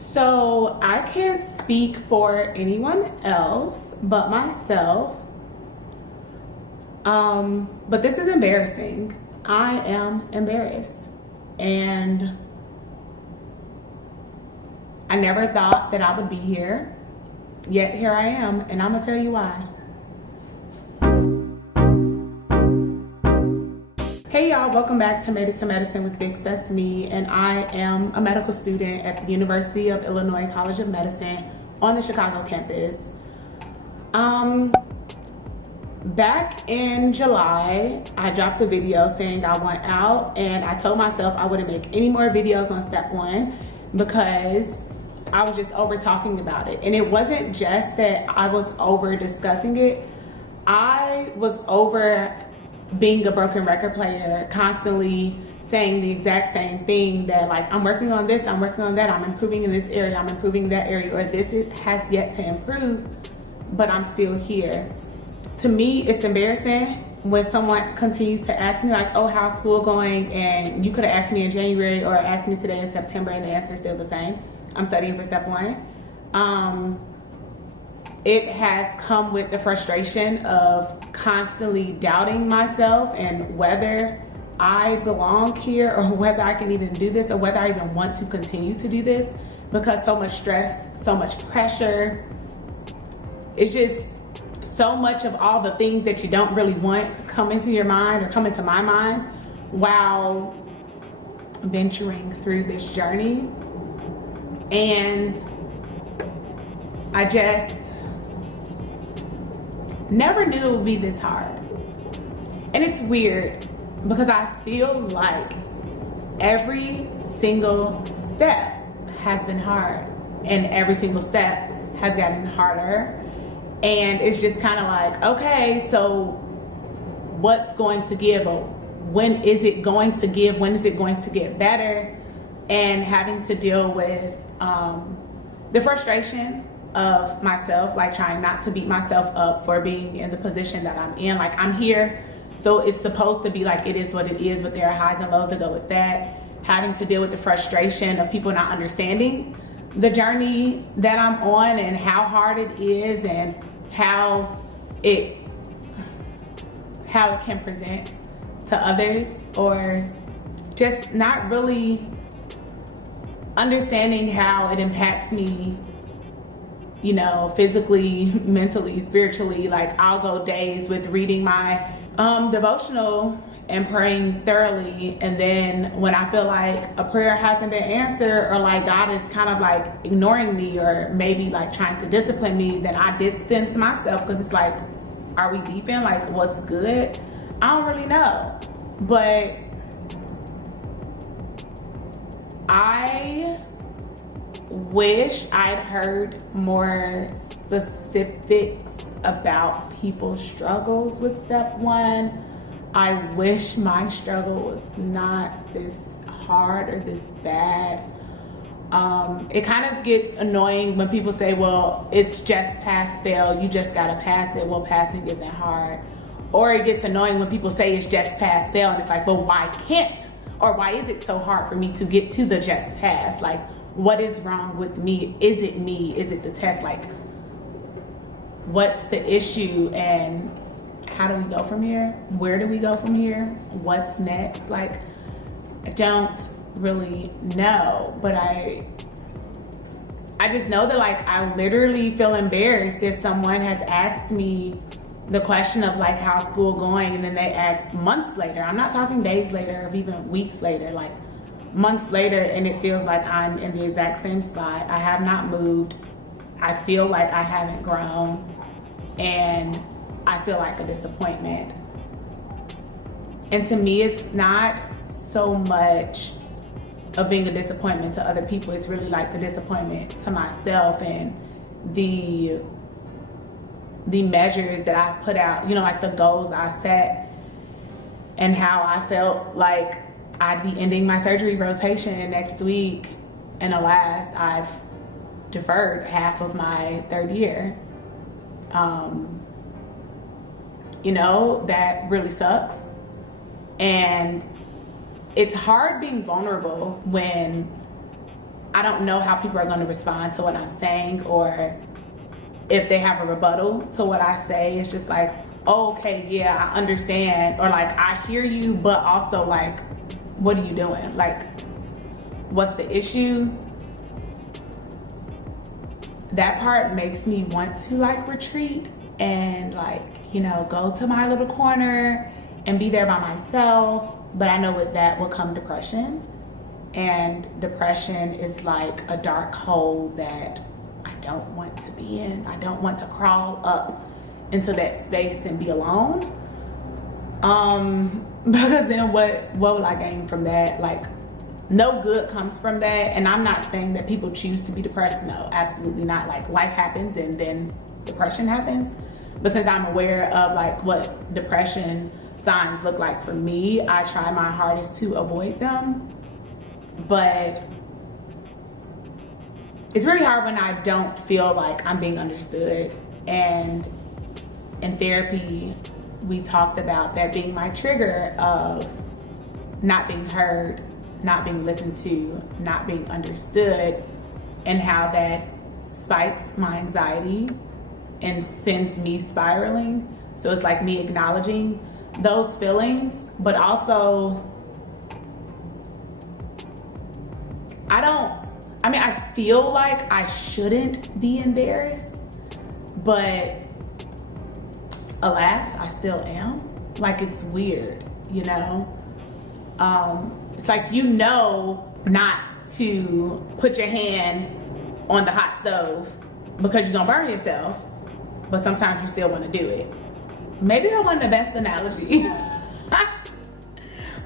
So I can't speak for anyone else but myself. But this is embarrassing. I am embarrassed. And I never thought that I would be here. Yet here I am, and I'm gonna tell you why. Hey y'all, welcome back to Made It to Medicine with Vix. That's me, and I am a medical student at the University of Illinois College of Medicine on the Chicago campus. Back in July, I dropped a video saying I want out, and I told myself I wouldn't make any more videos on step one because I was just over talking about it. And it wasn't just that I was over discussing it. I was over being a broken record player, constantly saying the exact same thing, that like, I'm working on this, I'm working on that, I'm improving in this area, I'm improving that area, or this has yet to improve, but I'm still here. To me, it's embarrassing when someone continues to ask me like, oh, how's school going? And you could have asked me in January or asked me today in September, and the answer is still the same. I'm studying for step one. It has come with the frustration of constantly doubting myself and whether I belong here or whether I can even do this or whether I even want to continue to do this, because so much stress, so much pressure. It's just so much of all the things that you don't really want come into your mind or come into my mind while venturing through this journey. And I just never knew it would be this hard. And it's weird because I feel like every single step has been hard and every single step has gotten harder. And it's just kind of like, okay, so what's going to give? Or when is it going to give? When is it going to get better? And having to deal with the frustration of myself, like trying not to beat myself up for being in the position that I'm in. Like, I'm here, so it's supposed to be like it is what it is, but there are highs and lows that go with that. Having to deal with the frustration of people not understanding the journey that I'm on and how hard it is and how it can present to others, or just not really understanding how it impacts me, you know, physically, mentally, spiritually. Like, I'll go days with reading my devotional and praying thoroughly, and then when I feel like a prayer hasn't been answered, or like God is kind of like ignoring me, or maybe like trying to discipline me, then I distance myself because it's like, are we beefing? Like, what's good? I don't really know. But I wish I'd heard more specifics about people's struggles with step one. I wish my struggle was not this hard or this bad. It kind of gets annoying when people say, well, it's just pass fail, you just gotta pass it. Well, passing isn't hard. Or it gets annoying when people say it's just pass fail, and it's like, well, why can't, or why is it so hard for me to get to the just pass? Like, what is wrong with me? Is it me? Is it the test? Like, what's the issue, and how do we go from here? Where do we go from here? What's next? Like, I don't really know, but I just know that, like, I literally feel embarrassed if someone has asked me the question of like, how's school going? And then they ask months later. I'm not talking days later or even weeks later, like months later, and it feels like I'm in the exact same spot. I have not moved. I feel like I haven't grown, and I feel like a disappointment. And to me, it's not so much of being a disappointment to other people. It's really like the disappointment to myself and the measures that I've put out, you know, like the goals I've set, and how I felt like I'd be ending my surgery rotation next week, and alas, I've deferred half of my third year. You know, that really sucks. And it's hard being vulnerable when I don't know how people are going to respond to what I'm saying, or if they have a rebuttal to what I say. It's just like, oh, okay, yeah, I understand, or like, I hear you, but also like, what are you doing? Like, what's the issue? That part makes me want to like retreat and like, you know, go to my little corner and be there by myself. But I know with that will come depression. And depression is like a dark hole that I don't want to be in. I don't want to crawl up into that space and be alone. Because then what will I gain from that? Like, no good comes from that. And I'm not saying that people choose to be depressed. No, absolutely not. Like, life happens and then depression happens. But since I'm aware of like what depression signs look like for me, I try my hardest to avoid them. But it's really hard when I don't feel like I'm being understood. And in therapy, we talked about that being my trigger of not being heard, not being listened to, not being understood, and how that spikes my anxiety and sends me spiraling. So it's like me acknowledging those feelings, but also I feel like I shouldn't be embarrassed, but alas, I still am. Like, it's weird, you know? It's like, you know, not to put your hand on the hot stove because you're gonna burn yourself, but sometimes you still wanna do it. Maybe that wasn't the best analogy.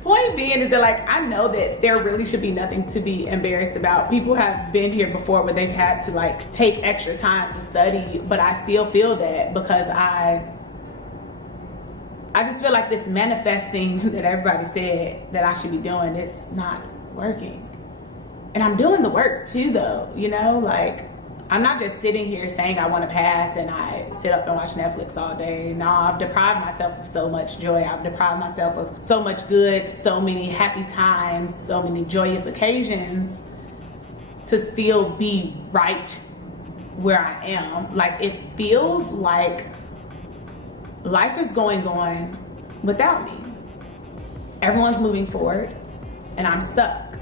Point being is that, like, I know that there really should be nothing to be embarrassed about. People have been here before where they've had to like take extra time to study, but I still feel that because I just feel like this manifesting that everybody said that I should be doing, it's not working. And I'm doing the work too though, you know, like, I'm not just sitting here saying I want to pass and I sit up and watch Netflix all day. No, I've deprived myself of so much joy. I've deprived myself of so much good, so many happy times, so many joyous occasions to still be right where I am. Like, it feels like life is going on without me. Everyone's moving forward and I'm stuck.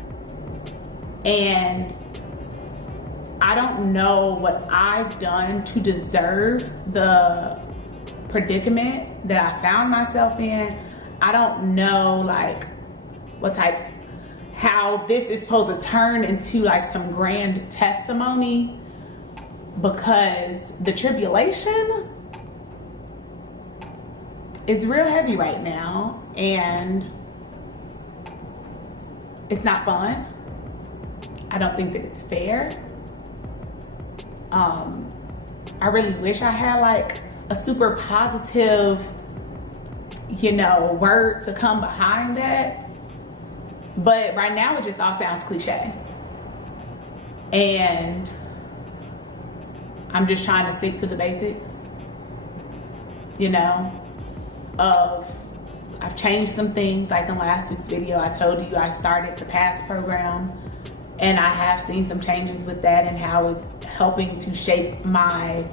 And I don't know what I've done to deserve the predicament that I found myself in. I don't know like how this is supposed to turn into like some grand testimony, because the tribulation is real heavy right now and it's not fun. I don't think that it's fair. I really wish I had like a super positive, you know, word to come behind that. But right now it just all sounds cliche. And I'm just trying to stick to the basics, you know, I've changed some things. Like in last week's video, I told you I started the PASS program. And I have seen some changes with that and how it's helping to shape my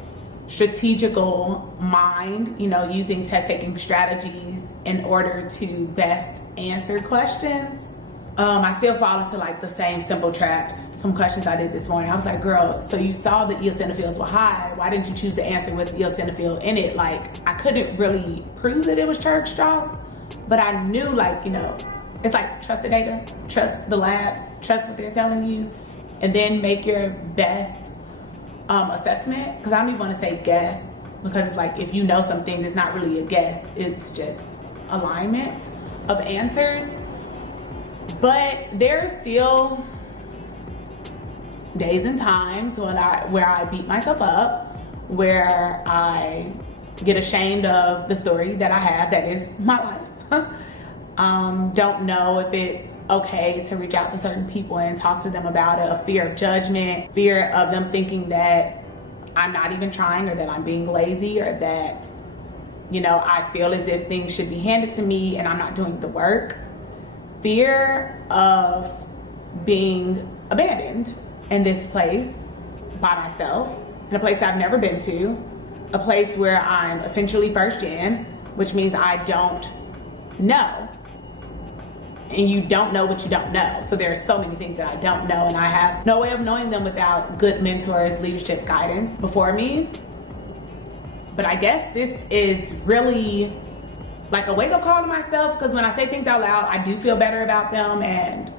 strategical mind, you know, using test taking strategies in order to best answer questions. I still fall into like the same simple traps. Some questions I did this morning, I was like, girl, so you saw the eosinophils were high. Why didn't you choose to answer with eosinophil in it? Like, I couldn't really prove that it was Church Strauss, but I knew, like, you know, it's like, trust the data, trust the labs, trust what they're telling you, and then make your best assessment. Because I don't even want to say guess, because it's like, if you know some things, it's not really a guess, it's just alignment of answers. But there's still days and times where I beat myself up, where I get ashamed of the story that I have that is my life. Don't know if it's okay to reach out to certain people and talk to them about it, a fear of judgment, fear of them thinking that I'm not even trying, or that I'm being lazy, or that, you know, I feel as if things should be handed to me and I'm not doing the work. Fear of being abandoned, in this place by myself, in a place I've never been to, a place where I'm essentially first gen, which means I don't know. And you don't know what you don't know. So there are so many things that I don't know, and I have no way of knowing them without good mentors, leadership guidance before me. But I guess this is really like a wake-up call to myself, because when I say things out loud, I do feel better about them, and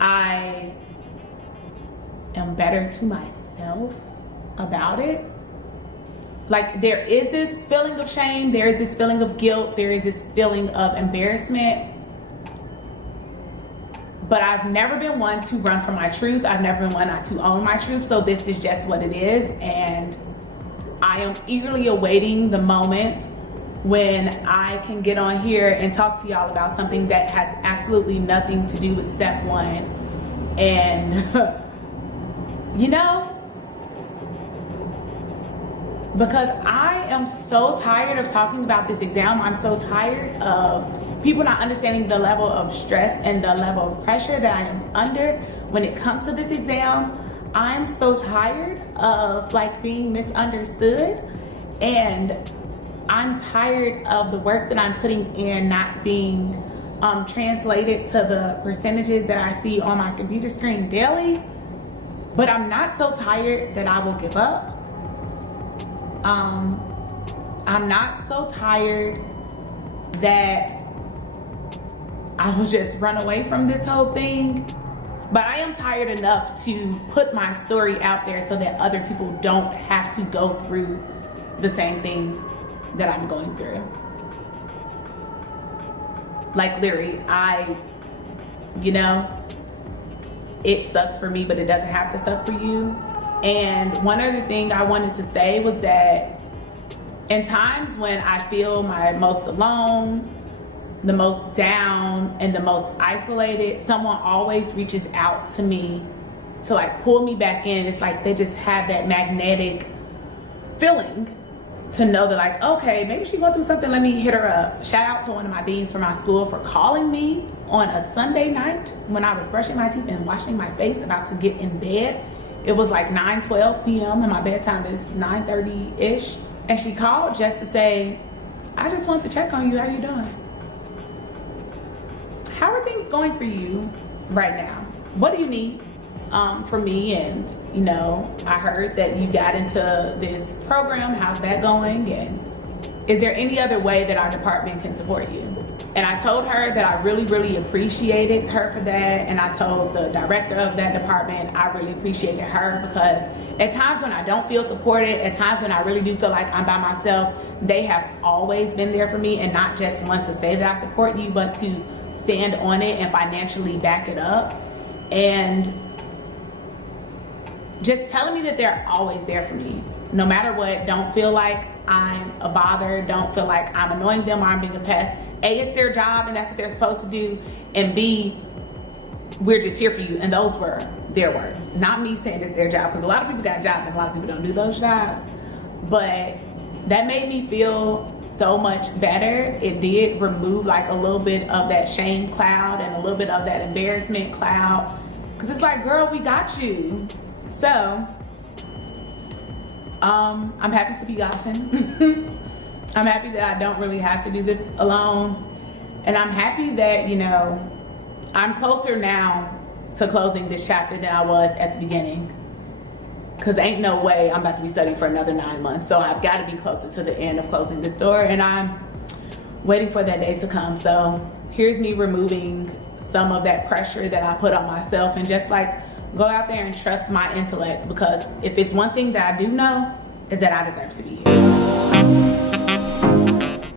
I am better to myself about it. Like, there is this feeling of shame, there is this feeling of guilt, there is this feeling of embarrassment. But I've never been one to run from my truth. I've never been one not to own my truth. So this is just what it is. And I am eagerly awaiting the moment when I can get on here and talk to y'all about something that has absolutely nothing to do with step one. And, you know, because I am so tired of talking about this exam. I'm so tired of people not understanding the level of stress and the level of pressure that I am under when it comes to this exam. I'm so tired of like being misunderstood, and I'm tired of the work that I'm putting in not being translated to the percentages that I see on my computer screen daily. But I'm not so tired that I will give up. I'm not so tired that I will just run away from this whole thing. But I am tired enough to put my story out there so that other people don't have to go through the same things that I'm going through. Like, literally, you know, it sucks for me, but it doesn't have to suck for you. And one other thing I wanted to say was that in times when I feel my most alone, the most down, and the most isolated, someone always reaches out to me to like pull me back in. It's like they just have that magnetic feeling to know that like, okay, maybe she's going through something, let me hit her up. Shout out to one of my deans from my school for calling me on a Sunday night when I was brushing my teeth and washing my face, about to get in bed. It was like 9:12 p.m. and my bedtime is 9:30-ish. And she called just to say, I just want to check on you, how you doing? How are things going for you right now? What do you need from me? And you know, I heard that you got into this program, how's that going? And is there any other way that our department can support you? And I told her that I really, really appreciated her for that. And I told the director of that department I really appreciated her, because at times when I don't feel supported, at times when I really do feel like I'm by myself, they have always been there for me, and not just want to say that I support you, but to stand on it and financially back it up. And just telling me that they're always there for me, no matter what. Don't feel like I'm a bother. Don't feel like I'm annoying them or I'm being a pest. A, it's their job and that's what they're supposed to do. And B, we're just here for you. And those were their words, not me saying it's their job, because a lot of people got jobs and a lot of people don't do those jobs. But that made me feel so much better. It did remove like a little bit of that shame cloud and a little bit of that embarrassment cloud, because it's like, girl, we got you. So I'm happy to be gotten. I'm happy that I don't really have to do this alone. And I'm happy that, you know, I'm closer now to closing this chapter than I was at the beginning. Because ain't no way I'm about to be studying for another 9 months. So I've got to be closer to the end of closing this door, and I'm waiting for that day to come. So here's me removing some of that pressure that I put on myself, and just like go out there and trust my intellect, because if it's one thing that I do know, is that I deserve to be here.